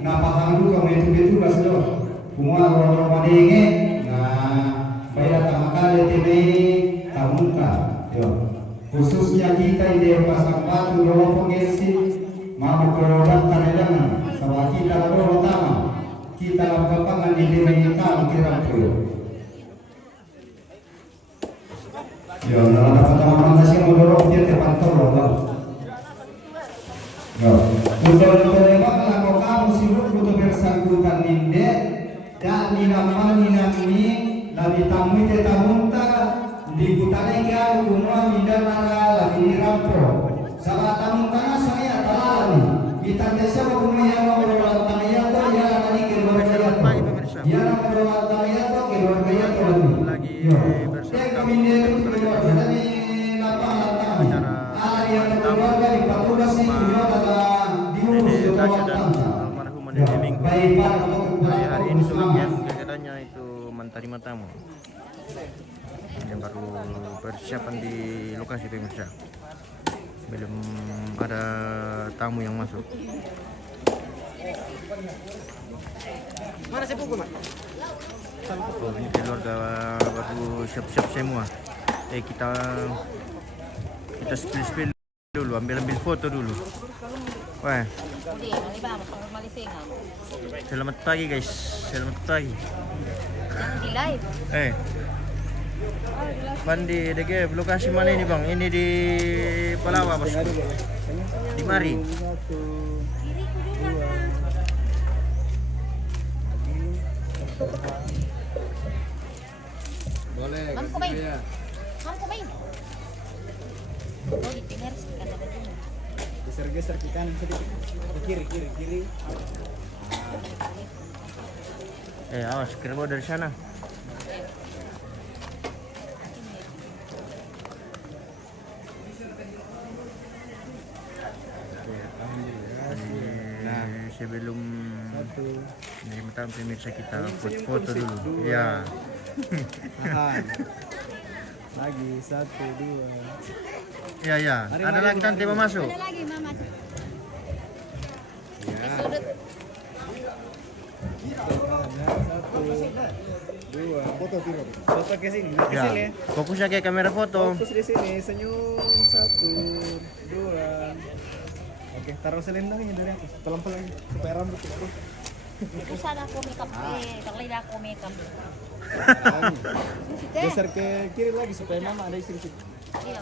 napahandu kami itu kas do. Kumua orang madenge na bayar tamakale tene tamuka. Yo. Khususnya kita di pasang batu do pengesi mau kerodan tanedan sawa kita do utama. Kita lakukan di desa kira puyo. Yo, dalam pertama saya mau dorong dia terpantau loh. Yo, untuk memang kalau kamu sibuk untuk bersangkutan ninde dan dinamani nami labi tamu te tamunta di kutane kau kumua midana lagi rampo. Sahabat tamunta saya tahu kita desa kumua yang mau berlatang ya to ya tadi keluarga ya berlatang ya to keluarga ya to lagi. Yo, saya kami itu keluarga dari lapang yang keluarga di Patugas itu ya hari ini sebagian kegiatannya itu menerima tamu yang baru persiapan di lokasi pemirsa, belum ada tamu yang masuk. Mana sepupu mak? Oh, ini keluarga baru siap-siap semua. Kita spill dulu, ambil foto dulu. Wah. Selamat pagi guys, selamat pagi. Yang di live. Pan di DG lokasi mana ini bang? Ini di Palawa bosku. Di Mari. Boleh. Mampu main. Mampu main. Oh, di pinggir kan ada ini. Geser-geser ke kanan sedikit. Ke kiri. Awas, kerbau dari sana. Sebelum menerima tamu pemirsa kita foto dulu. Ya. Lagi 1, 2. Ya. Ada lagi tante mau masuk. Ada lagi mama. Ya. Sudut. 1, 2. Foto ke sini. Ke Ya. sini. Fokusnya kayak kamera foto. Fokus di sini. Senyum. 1, 2. Oke, taruh selendangnya dari atas. Pelan-pelan supaya rambut terus. Usah aku makeup. Terlihat aku makeup. Geser ke kiri lagi supaya mama ada di sini. Iya.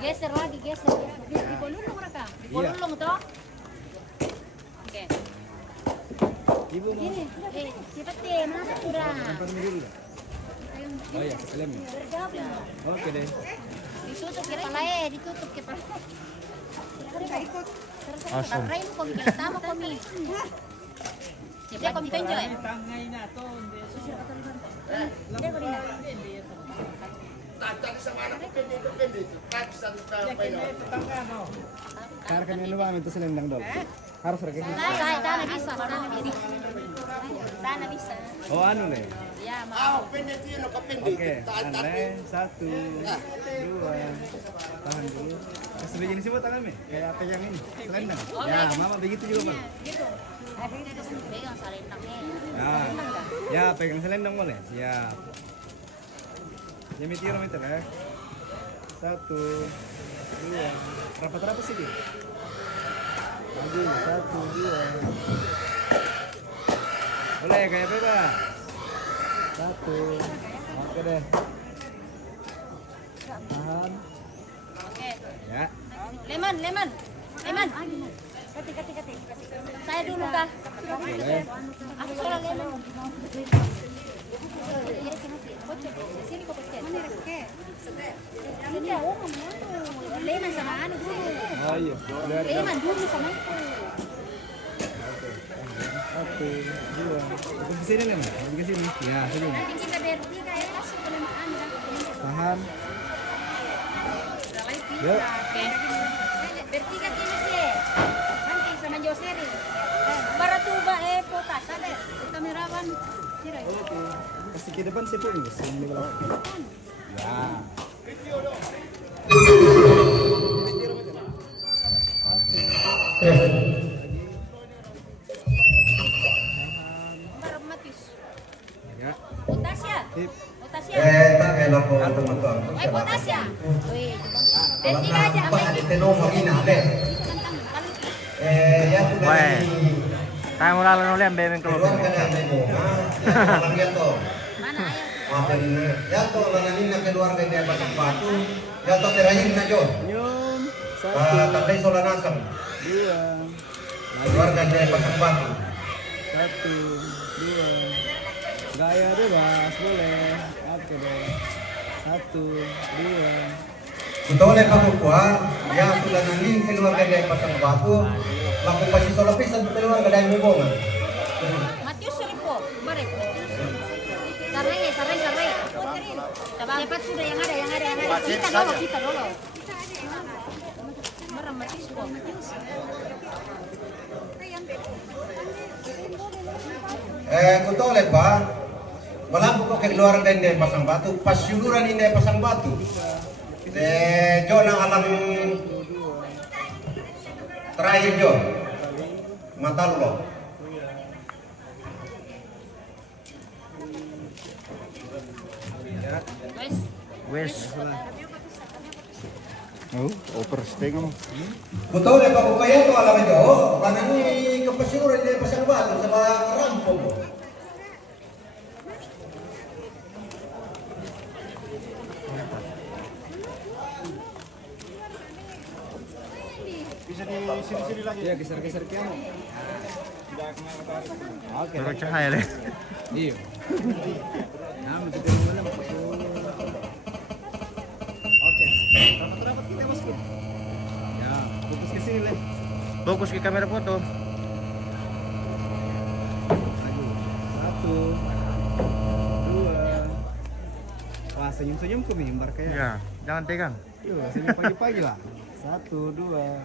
Geser lagi, geser. Di polulung mereka. Di polulung toh. Oke. Ibu mau Ini, cepat deh, mana udah? lempar ini dulu. Oh iya, lem. Berjawab ya. Oke deh. Ditutup kepala ditutup kepala. Ikut. Awesome. Rain kami pertama kami. Cepat kami penjo ya. Dia kau dengar. Karkan yang luang itu selendang dong. Harus pakai gitu. Sana bisa, sana bisa. Oh anu deh. Ya, mau. Oke, andai 1, 2, tahan dulu. Sudah jadi sibuk tangan kayak pegang ini, selendang. Ya, mama begitu juga bang. Gitu. Pegang selendangnya. Ya, pegang selendang boleh. Siap. Ya meter ya. 1, 2. Rapat-rapat sih dia. Lagi 1, 2. Boleh kayak bebas. 1. Oke deh. Tahan. Oke. Ya. Lemon. Kati. Saya dulu kah? Boleh. Aku soal lemon. Sini kau pecet. Sini oh lemon sama anu dulu. Oh iya. Lemon dulu sama itu. 1, 2. Itu ke sini nih, ke sini. Ya, sini. Nanti kita bertiga ya masuk ke lemon anu. Tahan. Yuk. Oke. Bertiga kini sih. Nanti sama Joseri. Baratuba potas ada. Kamerawan. Sira. Oke. Kasih ke depan sih pun, sini belakang. Ya. Sip. Tasya. Tak elok ko teman-teman. Buat Tasya. Wih, dan Kalau tiga aja. nampak di tenong magina deh. Ya tu Weh. kan Tayo mo lalo ulit ang bebeng keluar kalupin. kan ada ibu. Orang dia tuh. Mana ayam? Maafin ya tuh langanin na keluarga dia pasang batu. Ya tuh terakhir na jo. Senyum. Satu, Tatay solanasam. dua, Keluarga dia pasang batu. satu, dua. Gaya bebas boleh. Oke deh. Satu, dua. Betul oleh kamu kuah. Ya tuh langanin keluarga dia pasang batu. Laku pasti solopis dan keluarga dia hubungan. Matius Seripo, kemarin. Sarai. Cepat sudah yang ada. Kita dulu. Merem Matius kok. Betul oleh Pak. Walau kok keluarga dia pasang batu, pas syukuran ini pasang batu. Jona alam terakhir Jo. Mata lo. Wes. Oh, oper setengah. Betul ya Pak Bukaya itu alam Jo. Karena ini kepesyukuran dia pasang batu sama rampung. Bisa di sini lagi. Ya, geser-geser ke anu. Oke. Baru cahaya deh. Iya. Nah, begitu dulu. Oke. Rapat-rapat kita masuk. Ya, fokus ke sini, Leh. Fokus ke kamera foto. Lagi. Satu. Dua. Wah, senyum-senyum ke mimbar kayak. Ya, jangan tegang. Yuk, senyum pagi-pagi lah. Satu, dua.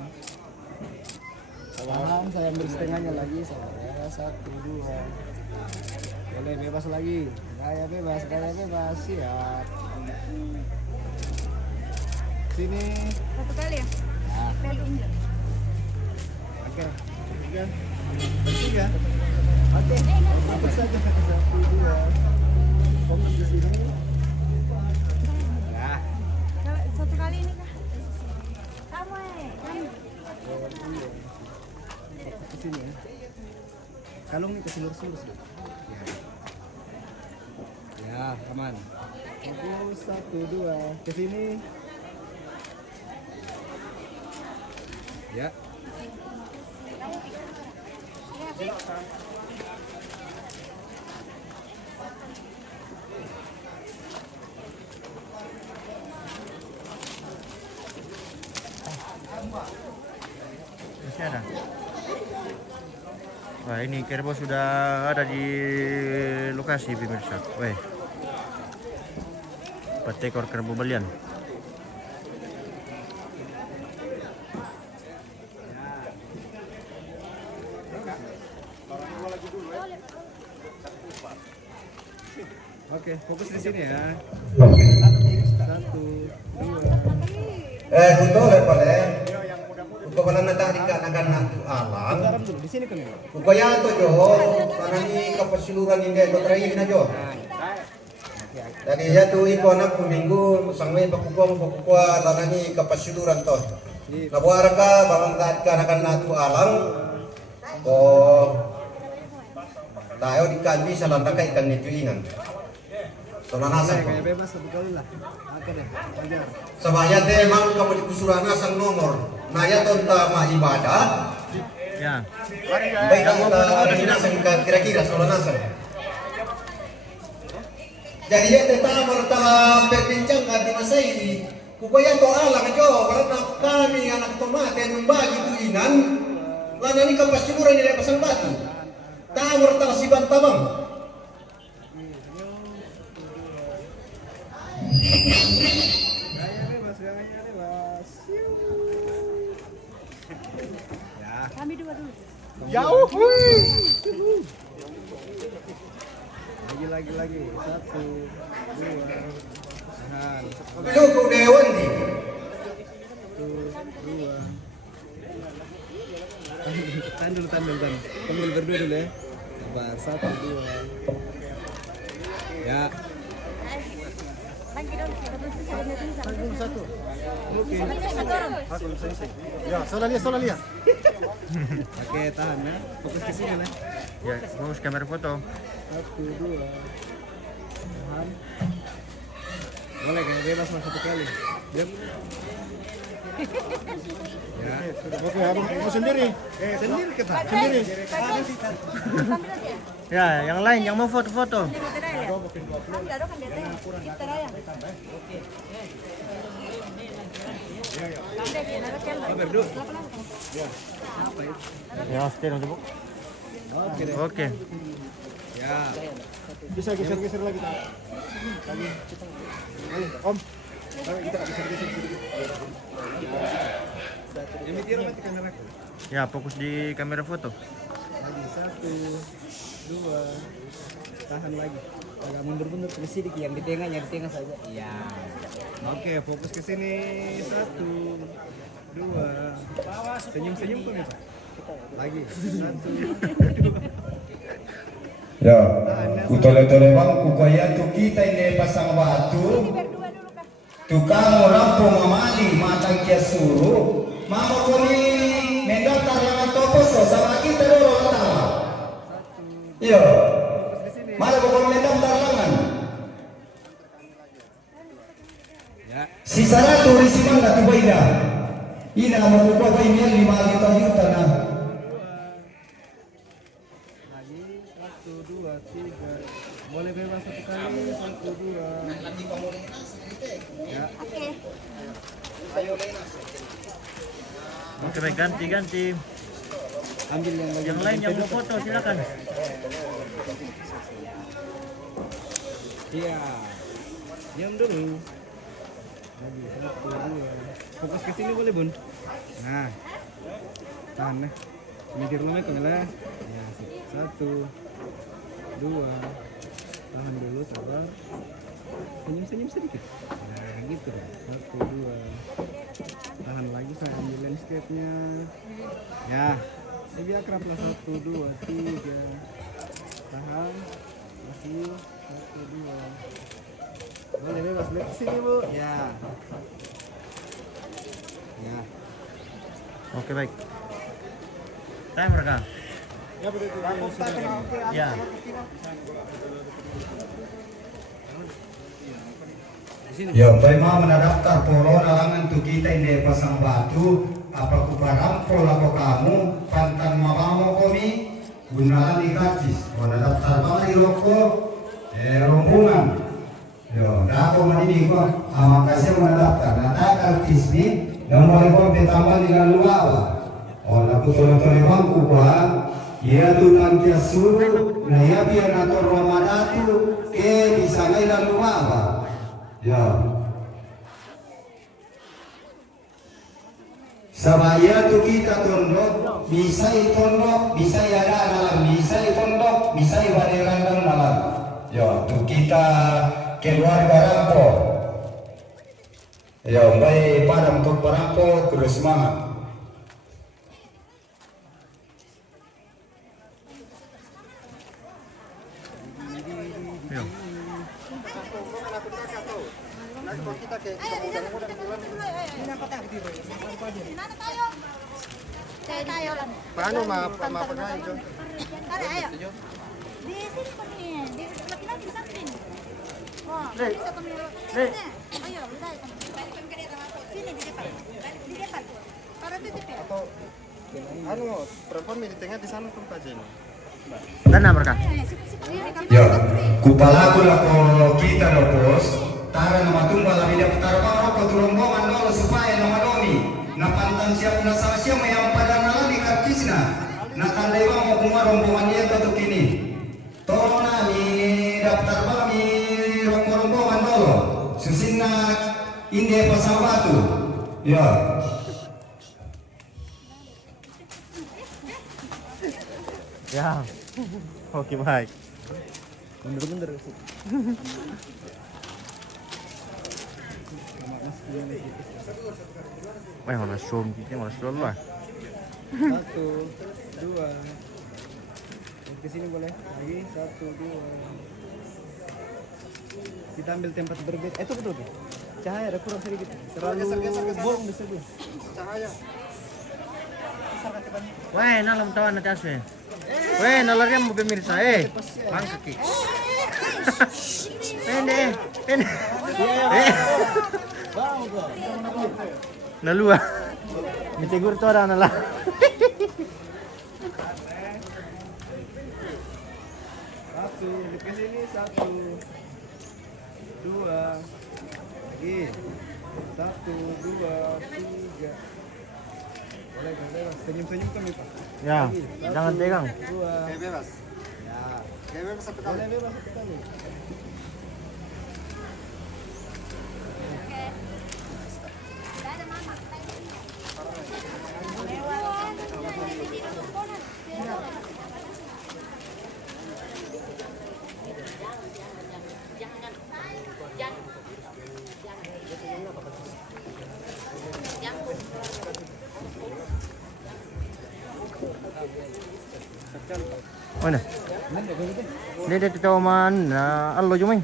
Salam, saya ambil setengahnya lagi. Saya satu, dua. Boleh bebas lagi. Gaya bebas. Siap. Sini. Satu kali ya? Ya. Oke. Tiga. Tiga. Oke. Apa saja. Satu, dua. Komen di sini. Ya. Satu kali ini kah? Kamu Ke sini ya. Kalung ke seluruh sudah. Ya, aman. Fokus, satu, dua. Ke sini. Ya. Masih ada. Wah, ini kerbau sudah ada di lokasi pemirsa. Weh. 4 ekor kerbau balian. Oke, fokus di sini ya. Satu, dua. Betul ya Pak Le. Kau pernah natang di kanan alam. Garam dulu di sini kan. Kukaya to Jo, karena ini kepesyukuran ini itu terakhir na Jo. Jadi ya tu iko anak minggu sangme pakukwa karena ini kepesyukuran to. Nabuara ka bangun ka akan natu alam. Ko tayo di kandi sa lanta ka ikan nituinan. So nanasan ko. Kayak bebas satu kali lah. Oke deh, ajar. Sabaya te mang kamu di kusurana sang nomor. Naya tonta ma ibadah. Ya. Baik kita dinasan kira-kira soal nasan. Jadi ya tetap mertala berbincang di masa ini. Kupaya to alang jo karena kami anak tomate membagi tuinan. Lalu ini kepasyukuran di pasang batu. Tak mertala si bantabang. Gaya bebas. Ya. Kami dua dulu. Jauh. Lagi. Satu, dua. Tahan. Lu ku dewan ni. Satu, dua. Tahan dulu. Kamu berdua dulu ya. Sabar. Satu, dua. Ya. Lagi dong. Satu. Oke. Satu. Ya, salah lihat. Oke, tahan ya. Fokus ke sini lah. Ya, fokus kamera foto. 1, 2. Tahan. Boleh kayak bebas mas satu kali. Diam. Ya. Oke, abang mau sendiri. Sendiri kita. Sendiri. Ya, yang lain yang mau foto-foto. Ya, stay nanti, Bu. Oke deh. Oke. Ya. Bisa geser lagi. Lagi. Om. Kita geser sedikit. Ini tiru nanti kameraku. Ya, fokus di kamera foto. Lagi 1, 2. Tahan lagi. Agak mundur ke sedikit yang di tengah saja. Iya. Oke, fokus ke sini. 1, 2. Senyum tuh nih, Pak. Lagi. 1, 2. Ya, utole-tole bang kukaya tu kita ini pasang batu. Tukang rampung mamali matang kia suruh. Mama koni mendaftar langan topos sama kita dulu tahu. Iya. Mana kau mendaftar langan? Ya. Sisa ratu risiman tu baida. Ina mau kau bayar 5 juta nah. Lagi 1, 2, 3. Boleh bebas satu kali. 1, 2. Ya. Oke, baik, ganti. Ambil yang bagian Yang lain yang mau foto silakan. Iya. Diam dulu. Lagi 1, 2. Fokus ke sini boleh, Bun? Nah. Tahan nih. Mikir dulu nih kamera. Ya, 1, 2. Tahan dulu, sabar. Senyum sedikit. Nah, gitu dong. 1, 2. Tahan lagi, saya ambil landscape-nya. Ya. Lebih akrab lah. 1, 2, 3. Tahan. Masih 1, 2. Boleh bebas lihat ke sini, Bu. Ya. Ya. Oke, baik. Time mereka. Ya, berarti. Ya. Ya, memang mendaftar polo alangan tu kita ini pasang batu. Apa ku parampol apa kamu pantan mamamu kami gunakan dikacis. Kalau daftar bang di rokok, rombongan. Yo, dah aku mandi kok. Makasih mendaftar. Nata kartis ni, nomor kau ditambah dengan luar. Oh, aku tolong bangku bang. Ia tu nanti suruh, nah ya biar nato Ramadan tu ke bisa ngai luar. Ya. Sabaya tu kita tunduk, bisa itunduk, bisa ada dalam, bisa itunduk, bisa ibaderan dalam. Ya, tu kita keluarga rampo. Ya, baik pada untuk perampo terus semangat. Ya. Paano mapagay ito? Ayo. Di sini kami. Di laki-laki di samping. Wah, bisa kami. Ayo, udah. Sini di depan. Di depan. Para titip ya. Atau ano, perempuan di tengah di sana tempat ini. Dana mereka. Ya, kupala ko na ko kita na pos. Tara na matumba la bila tara ko turumbongan dolo supaya na madomi. Napantan siap na sa siya may ampadan na ni kartis na. Nakandai ba mo kung rombongan niya to kini. Tolong na ni daftar ba mi rombongan dolo. Susin na inde pasabatu. Ya. Ya. Oke, baik. Bener-bener sih. Wah, mana zoom kita mana slow lah. 1, 2. Ke sini boleh. Lagi 1, 2. kita ambil tempat berbeda. Itu betul tuh. Cahaya ada kurang sedikit. Terlalu bolong di sebelah. Cahaya. Weh, nalam tawan na taswe. Weh, nalarnya mo pemirsa Mangkaki. Pende. Nalua. Mitigur to ada nala. Satu, ke sini 1, 2, lagi 1, 2, 3. Boleh bebas, senyum-senyum kami Pak. Ya, jangan pegang. 2. Bebas. Ya. Bebas satu kali. Boleh bebas satu kali. Mana? Dia tahu mana? Allo cuma.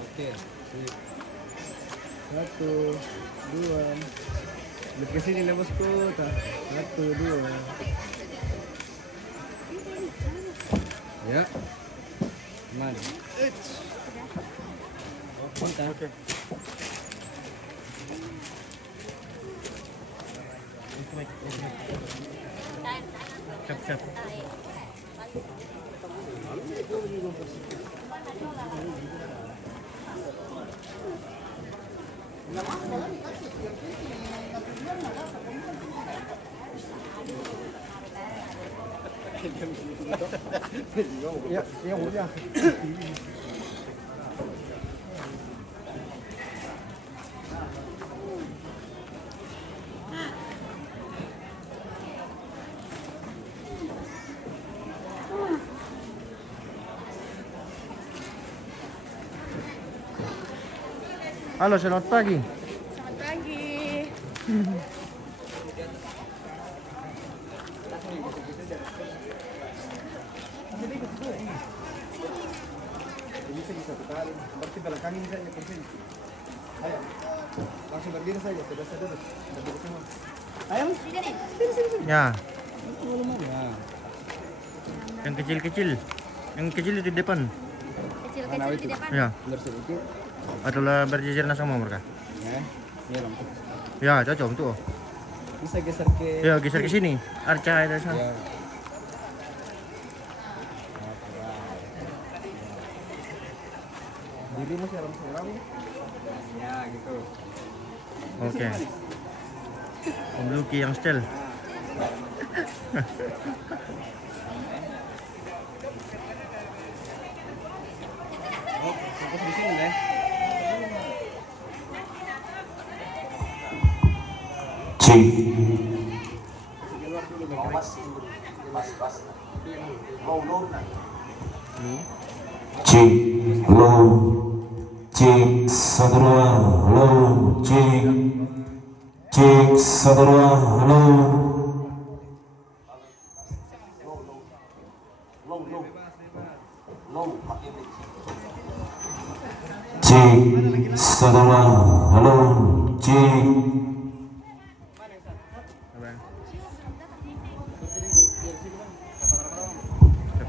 Oke. 1, 2. Lihat ke sini bosku. 1, 2. Ya. Mana? Oke. Siap. Ya udah. Halo, selamat pagi. Selamat pagi. Bisa satu kali. Berarti belakangin saja persen. Ayo. Langsung berdiri saja, sudah duduk. Berdiri semua. Ayo. Ya, Ya. yang kecil-kecil. Yang kecil di depan. Kecil-kecil di depan. Ya, Mundur sedikit. adalah berjejer sama mereka. Ya. Ini lampu. Ya, cocok tuh. Bisa geser ke Ya, geser ke sini. Arca ada sana. Ya. Dirimu seram-seram. Ya, gitu. Oke. Om Luki yang style. Oh, fokus di sini deh. Cik, low, cik, saudara, low, cik, saudara, low. Cik, saudara, low, cik.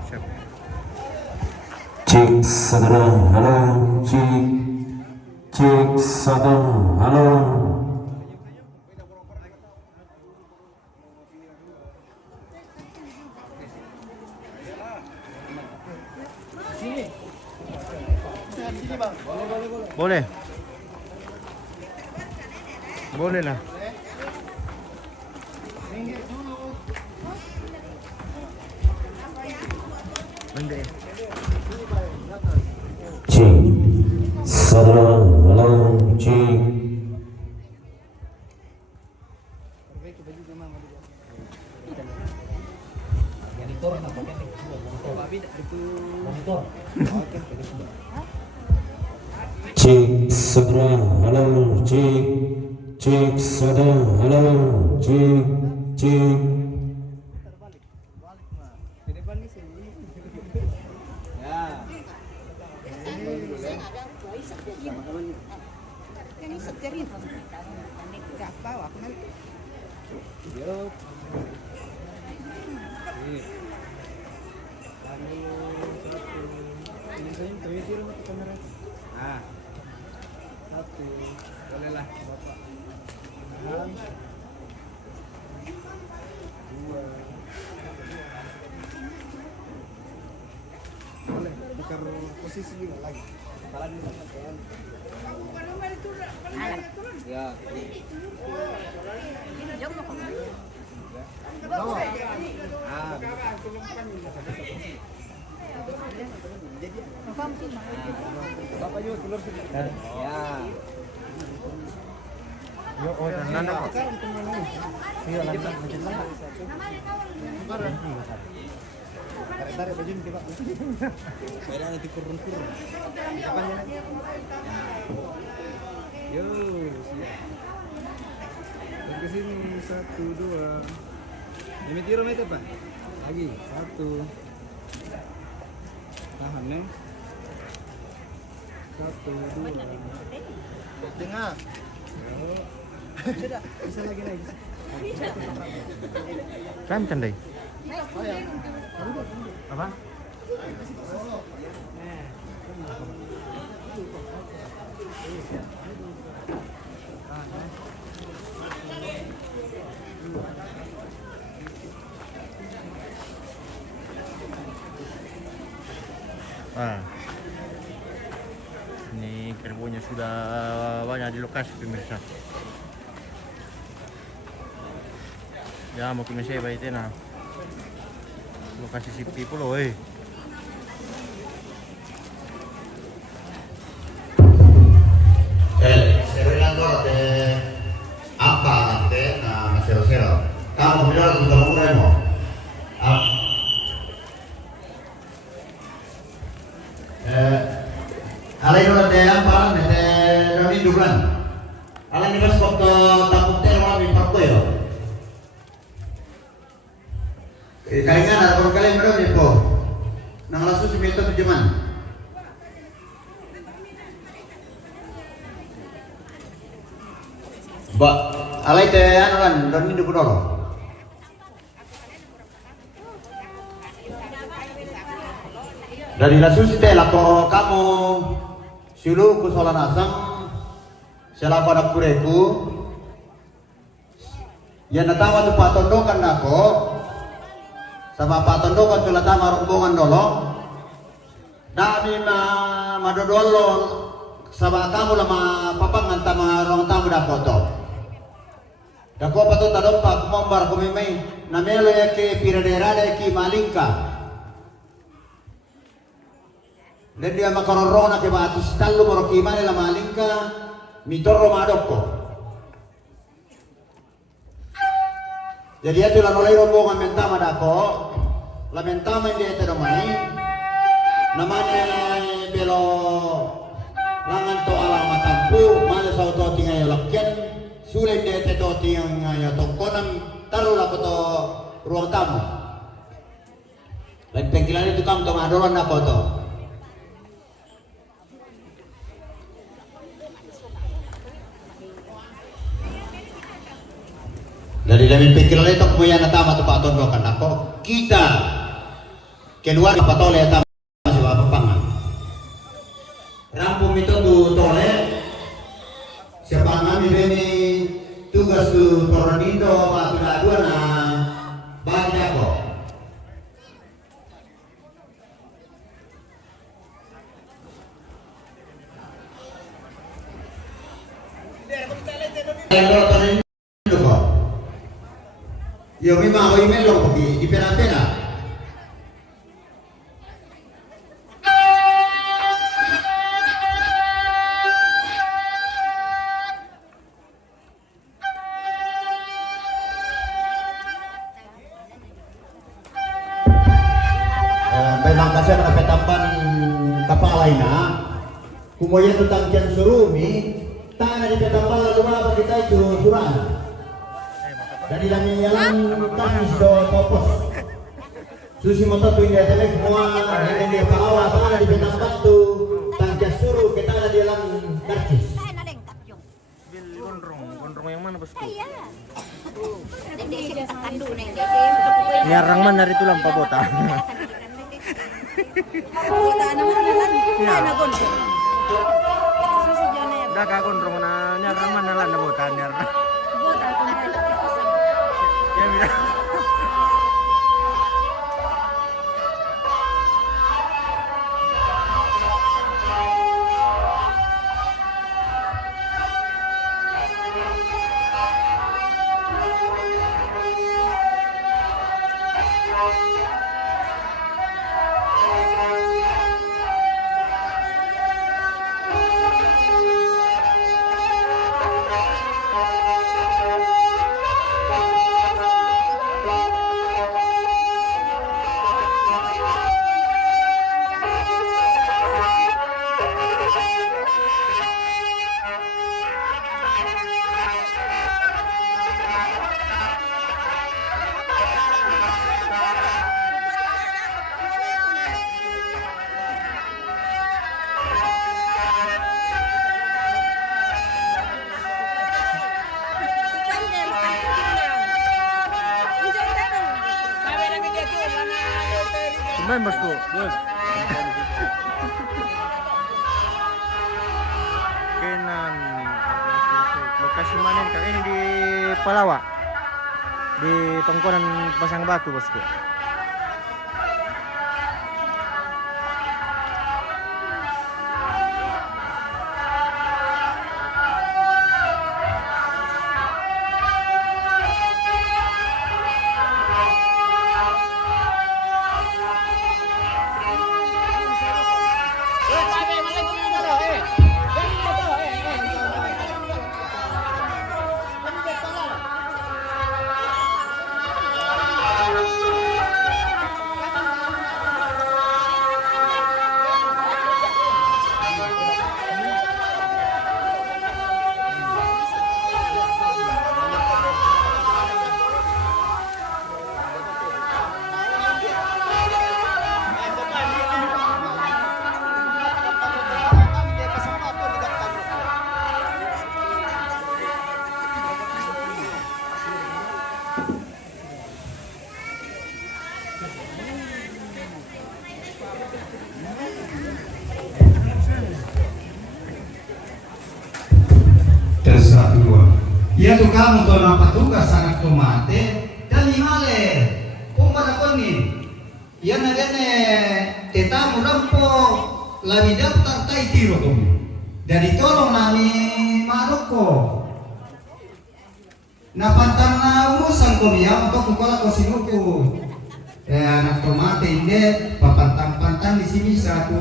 Siap. Cik, saudara, halo, cik, saudara, halo. Boleh. Boleh lah. Bende. Cik, saudara, halo, cik. Cik, saudara, halo, cik, saudara, halo, cik. cerita. Siapa aku nanti? Yo. Sip. Lalu satu. Ini saya tuh tiro ke kamera. Ah. Satu. Bolehlah Bapak. Dan dua. Boleh tukar posisi juga lagi. Kepala di sana kan. Ya. Jom mau kemana? Ah. Bapak juga keluar sedikit. Ya. Yo, oh, dan nana kok. Iya, lanjut. Tarik baju nih, Pak. Saya nanti kurun-kurun. Yo, siap. Dan ke sini 1 2. Ini tiro itu, Pak. Lagi 1. Tahan nih. 1 2. Tengah. Yo. Sudah, bisa lagi. Kan candai. Apa? Ah. Ini kerbonya sudah banyak di lokasi pemirsa. Ya mau kami saya baik na. Lokasi sipi pulau Estoy hablando de AMPA de 00. Estamos mirando con el Moreno. Alay no de AMPA de Rami Dublan. Alay ni kas kok taputero kami pakoyo. Kaingan ada kali mereka ni po. Nang langsung semito tujuan. Ba, alay te ano kan, Rami Dublan. Dari langsung si tela ko kamu sulu kusolan asam selapa nak kureku. Yang natawa tu patondokan nako. Sama Pak Tondo kan telah tamar rombongan dolo. Dami madodolo sama kamu lama papangan tama rong tamu dah foto. Dako patut tadompa kumambar kumimay namelo yake piradera yake malingka. Dan dia makarorona ke batis talu morokimane la malingka mitoro madokko. Jadi itu lah nolai rombongan mentama dako, la mentama ini itu domai, namanya belo langan to alam matampu, mana sau to tinggal lakian, sulit dia itu to tinggal tongkonan taruh lah to ruang tamu. Lain pengkilan itu kamu to madoran dako to. Dari dalam pikiran itu kemudian natama tu Pak Tondo kan ako kita keluar apa tole tama si Bapak Pangan rampung itu tu tole siapa kami ini tugas tu Tornado Pak Dua na banyak ako Yo memang aku email lo pergi di pena-pena. Memang kasih ada tamban kepala ina. Kumoya tentang kian surumi. Tangan di tamban lalu apa kita itu surah. Dari dalam jalan kami sudah topos. Susi motor tu indah telek semua yang dia bawa tangan di bentang batu, tangkas suruh kita ada di dalam karcis. rumah yang mana bosku? Iya. Dek siapa kandu neng Nyarang mana dari tulang pabota. Kota naman nalan. Iya. Nagon. Susi jona ya. Dah kakon rumah nyarang mana lah na bota nyarang. Bota kung Ya mira. Main bosku. Bos. Kenan lokasi mana ini? Kak? Ini di Palawa. Di Tongkonan Pasang Batu bosku. Ya tu kamu tu nampak tugas anak tu mate dan imale pada koni ya nagane tetamu rampo labi daftar tai tiro tu dari tolong nami maroko na pantana umusang ko ya untuk kukola ko sinuku anak tu mate inde papantang-pantang di sini satu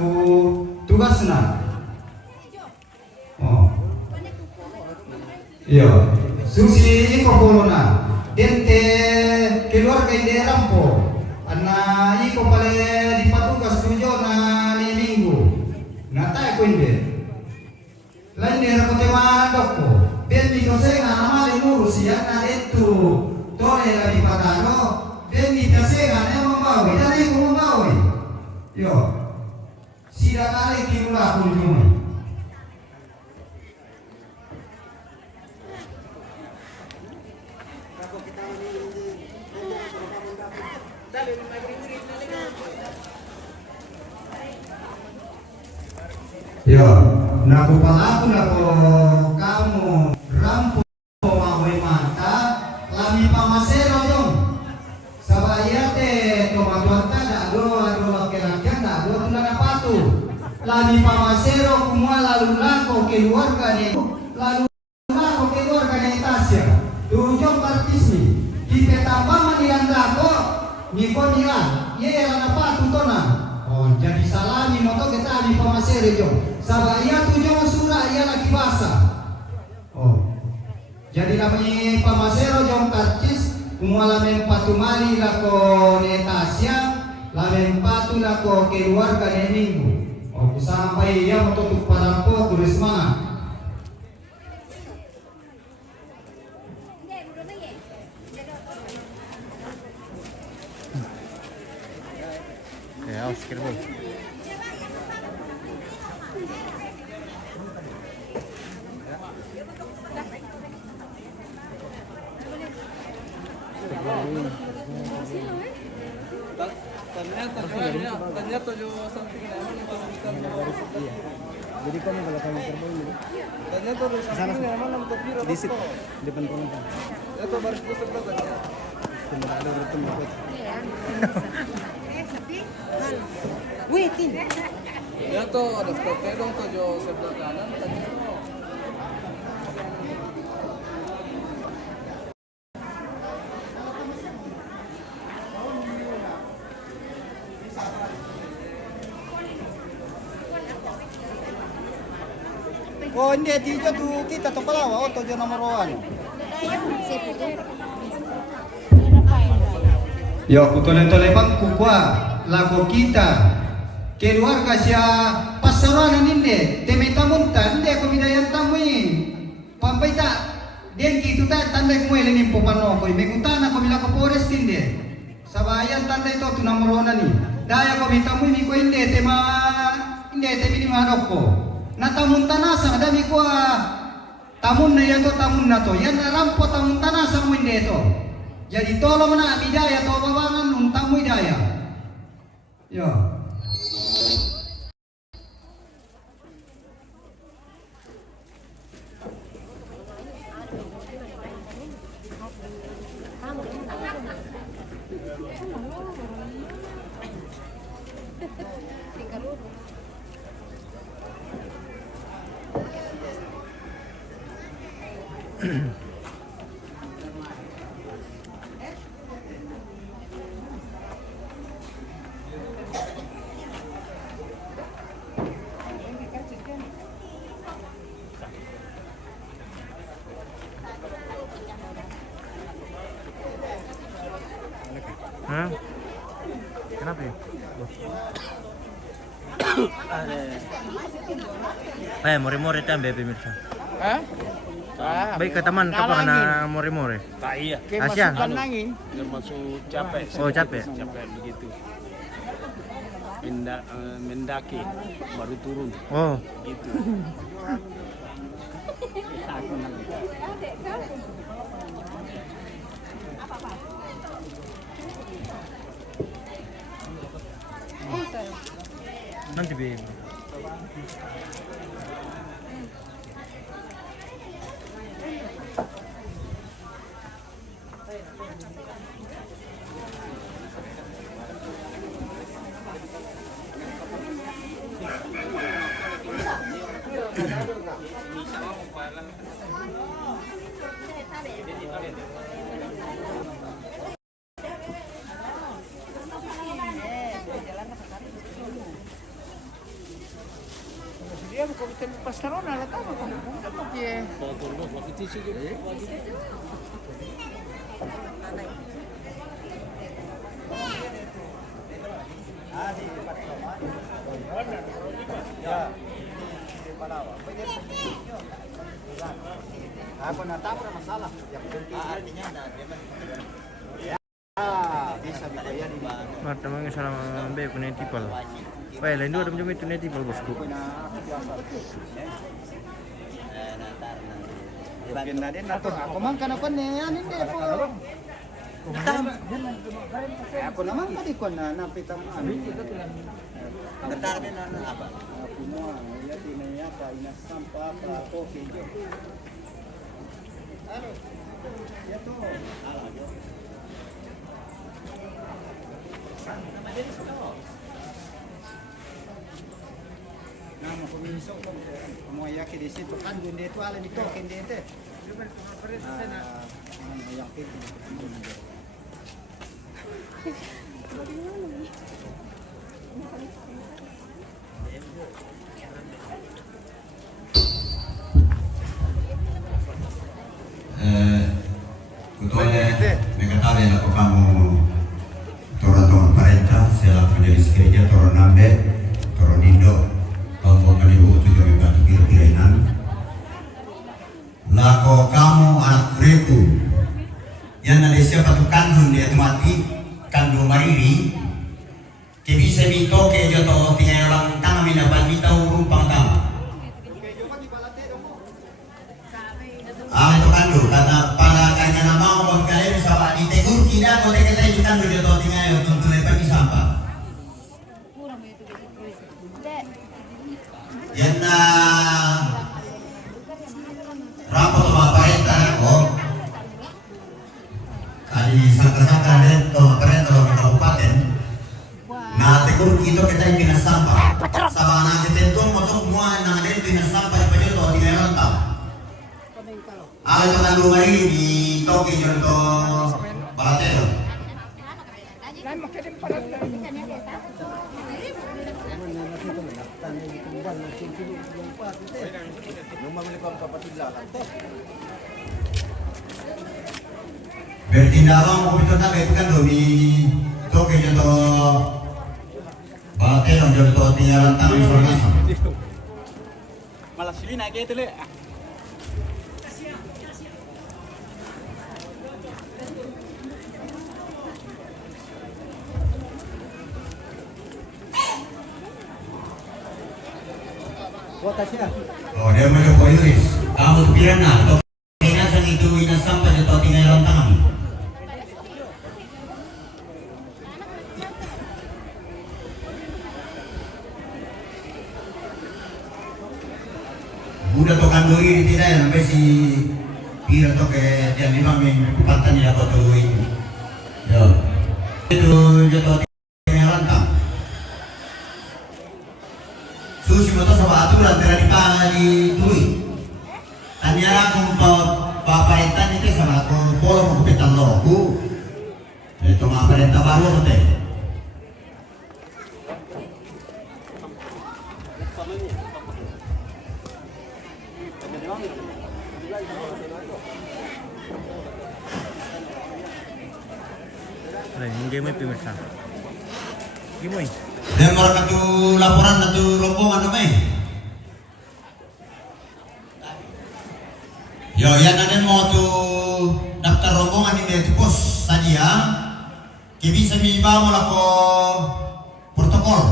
tugas na oh iya susi iko kolona dente keluarga ide rampo ana iko pale di patugas tujo na ni minggu nata ko inde lain de rakote madoko ben mi kose na male ngurus ya na itu tole la di patano ben mi kase na ne mambawi dari ko mambawi yo sira kale kirula kuljume Ya, naku palaku naku kamu rampu mahoy mata lami pamasero yung sabayate tomatuanta dago laki-laki dago tulad patu lami pamasero kumua lalu lako keluarga ni lalu lako keluarga ni Tasya tujong partisni di petambaman yang dako niko nilan ye lana patu tona oh jadi salami moto kita di pamasero yung sabaya tujuh surah ia lagi basah. Oh, jadi namanya pamasero jong karcis, kumalamen patumali lako netasya, lamen patu lako keluarga ne minggu. Oh, sampai ia menutup palampo tulis mana? Ya, sekitar bol. Ternyata jo something naman iya. Jadi kami kalau kami terbang ternyata something naman ang topiro di depan penonton. Itu baris ko sebelah tadi. Sudah ada bertemu. Waiting. Ya to ada terkadang to jo sebelah kanan tadi. Oh, hindi dito tu kita to palawa o to jo nomor 1. Yo, kutole-tole bang kukwa lago kita. Keluarga sia pasaran inde, teme tamunta, inde ko bidayan tamui. Pampaita, den kitu ta tanda ko ele ni popano ko, megutana ko bila ko forest inde. Sabayan tanda ito tu nomor 1 ni. Daya ko bitamui ni ko inde tema inde temi ni manok ko. Natamun tanasa dami ko tamun na yato tamun na to yan rampo tamun tanasa mo hindi ito jadi tolong na bidaya to babangan untang mo idaya yo Hah? Kenapa ya? More-more tambe pemirsa. Hah? Baik ke teman kapan na more-more? Tak iya, Asia. Nangin. termasuk capek. Oh, capek. Capek begitu. Mendaki baru turun Oh, gitu. nanti be. Dia bukan pastaron ala tama kung dia. Ako na tama na masalah. Artinya bisa dibayar di Mata mangi salam be ko netipal. Bae lain dua macam itu netipal bosku. Pindah din nato. Ako man kana kon ani de po. Ako naman kadi kon na napitang ano. Bentar din ano apa? Ako mo ya dinaya ka inasampa pa ko kijo. Ano? Ya to. Ala yo. Nama komisok ko mo yaki di situ kan gunde itu ala dito kende ite. Ano yaki. Kutole nekatale ako kamu toron parenta sela majelis gereja toron nambe toron indo tahun 2007 batu kira-kirainan lako kamu anak kureku yang ada siapa tu kandung dia tu mati kandung mariri ke bisa bito ke joto tinggal lang tama mina bandita urumpang tama itu kandung karena pada kanya nama orang kalian sama ditegur tidak boleh kita ikan video to tinggal untuk lepas di sampah. Yan na rapat maparenta ko. Kali sangka-sangka dito keren dalam kabupaten. Na tegur kita yung pinasampah. Sa mga nakitento mo to kumuha na din pinasampah pa dito tinggal rantang. Alam mo na lumari di Toki yun to Balatero. Bertindakan mo ito na kahit kan di Toki yun to Balatero yun to tinggal rantang informasi. Malah sini naik itu le. Oh, dia mau koyuris. Kamu pikiran na, to inasan itu inasampa dito tinggal rantang. Udah to kandoi tidak ya sampai si pira to ke yang lima patan ya to tuin. Yo. Itu jatuh tinggal rantang. Susi mo to sa aturan tira di pa di tui. Tanya kung papalitan ito sa ako polo mo kupitan loko. Ito mga parenta baru mo te. Hindi mo pemirsa. Gimoy. Dan mereka tu laporan na tu rombongan na may. Yo, yan na din mo tu daftar rombongan ini tu pos saja. Kibisa mi iba mo lako protokol.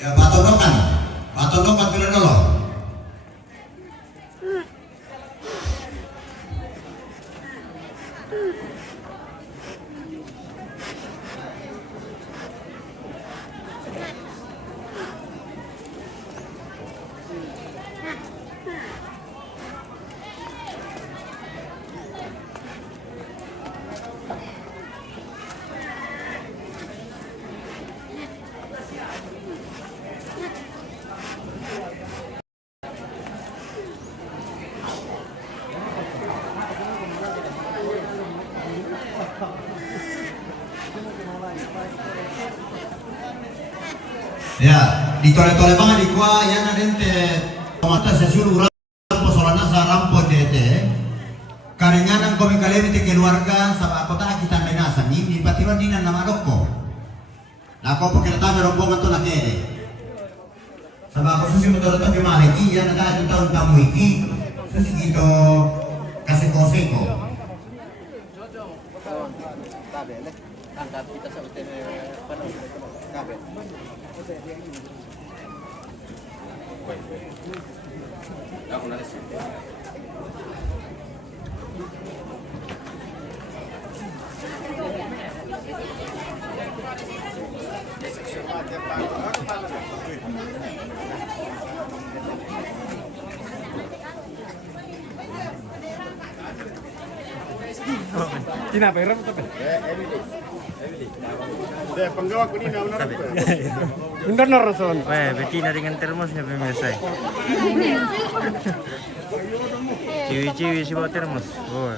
Ya batodokan pila dulu. Ya, di tole-tole banget di kuah ya nadente pemata sesuruh persoalan sa rampo dete karenganan kami kalian itu keluarga sama kota kita menasan ini patiwan dinan nama doko lah kau pakai tamu rombongan tuh nak ede sama aku susi motor tapi mah iki ya nak ada tahun tamu iki susi gitu kasih koseko angkat kita sampai penuh kabel. Cina perem tapi. Deh, penggawa ko ni na una. Bener Rasul. Betina dengan termosnya pemirsa. Ciwi-ciwi sih bawa termos. Oh.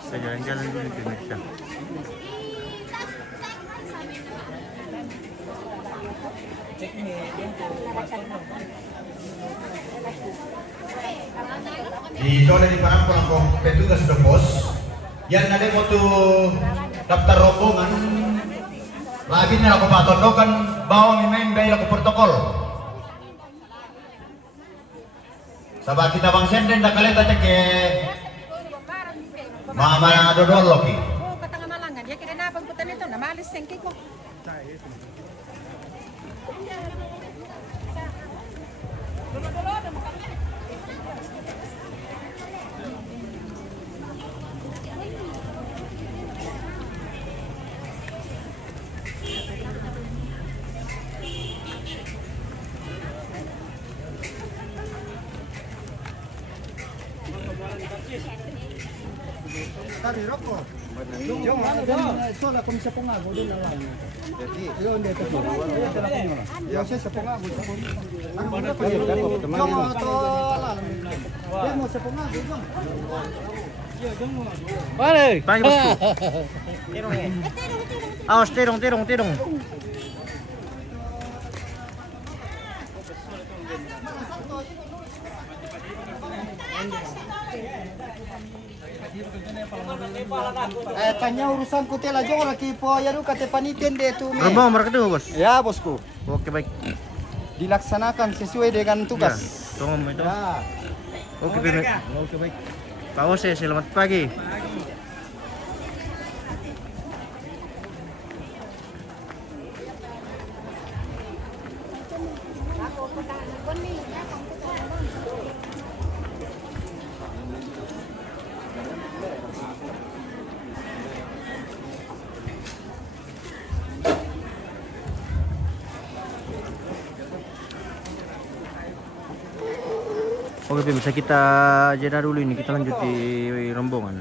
Kita jalan-jalan dulu pemirsa. Di zona di Parangko ako petugas do pos. Yan na din mo to daftar rombongan. Lagi na ako patondokan bawa main bayar ako protokol. Sabab kita bang senden dah kalian tanya ke mama dodol loki. Oh, katanga malangan. Ya kira na pagputan ito, namalis sengki ko. Tadi rokok. Jom ano doon? Sola kung sa pungago doon lang lang. Yun dito. Yo siya sa pungago. Ano ba pa yun? Jom to ala. Demo sa pungago bang. Pagi bosku. Awas tirong. Tanya urusan kutela jong laki po yaru kate panitin deh tu. Rombongan berapa ketemu bos? Ya bosku. Oke baik. Dilaksanakan sesuai dengan tugas. Ya, tunggu itu. Ya. Oke baik. Oke baik. Pak Ose, selamat pagi. Oke, bisa kita jeda dulu ini, kita lanjut di rombongan.